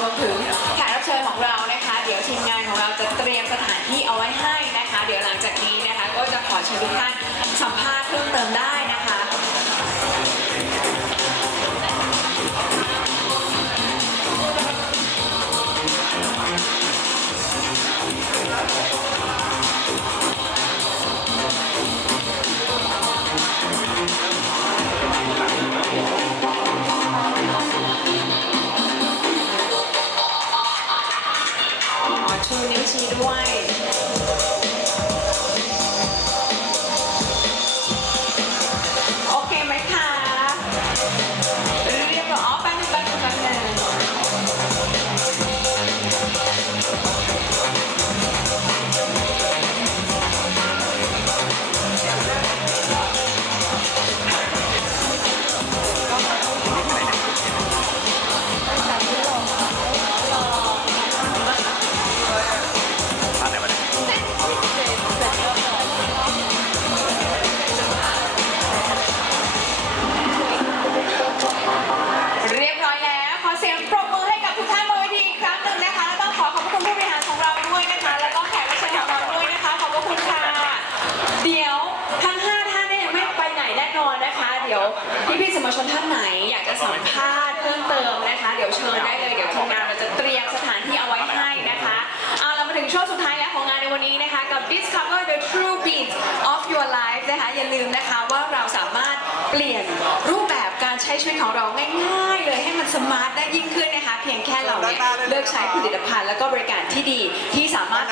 รวมถึงแขกรับเชิญของเรานะคะ เดี๋ยวทีมงานของเราจะเตรียมสถานที่เอาไว้ให้นะคะ เดี๋ยวหลังจากนี้นะคะ ก็จะขอเชิญทุกท่านสัมภาษณ์เพิ่มเติมได้ ชูนิ้วชี้ด้วย ดี๋ยวพี่พี่ๆสื่อมวลชนท่านไหน อยากจะสัมภาษณ์เพิ่มเติมนะคะ เดี๋ยวเชิญได้เลย เดี๋ยวทีมงานเราจะเตรียมสถานที่เอาไว้ให้นะคะเอาเรามาถึงช่วงสุดท้ายแล้วของงานในวันนี้นะคะ กับ Discover the True Beat of Your Life นะคะ อย่าลืมนะคะว่าเราสามารถเปลี่ยนรูปแบบการใช้ชีวิตของเราง่ายๆ เลยให้มันสมาร์ทได้ยิ่งขึ้นนะคะ เพียงแค่เราเนี่ยเลือกใช้ผลิตภัณฑ์แล้วก็บริการที่ดีที่สามารถ